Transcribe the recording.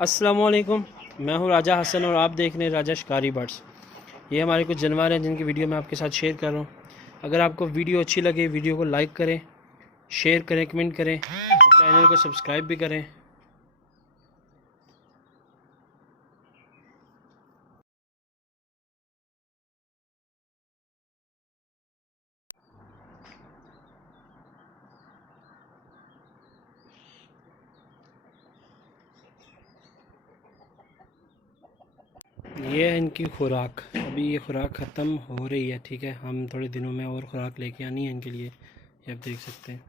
अस्सलामुअलैकुम, मैं हूं राजा हसन और आप देख रहे हैं राजा शिकारी बर्ड्स। ये हमारे कुछ जानवर हैं जिनकी वीडियो मैं आपके साथ शेयर कर रहा हूं। अगर आपको वीडियो अच्छी लगे वीडियो को लाइक करें, शेयर करें, कमेंट करें, चैनल को सब्सक्राइब भी करें। ये है इनकी खुराक। अभी ये खुराक ख़त्म हो रही है, ठीक है। हम थोड़े दिनों में और ख़ुराक लेके आनी है इनके लिए, ये आप देख सकते हैं।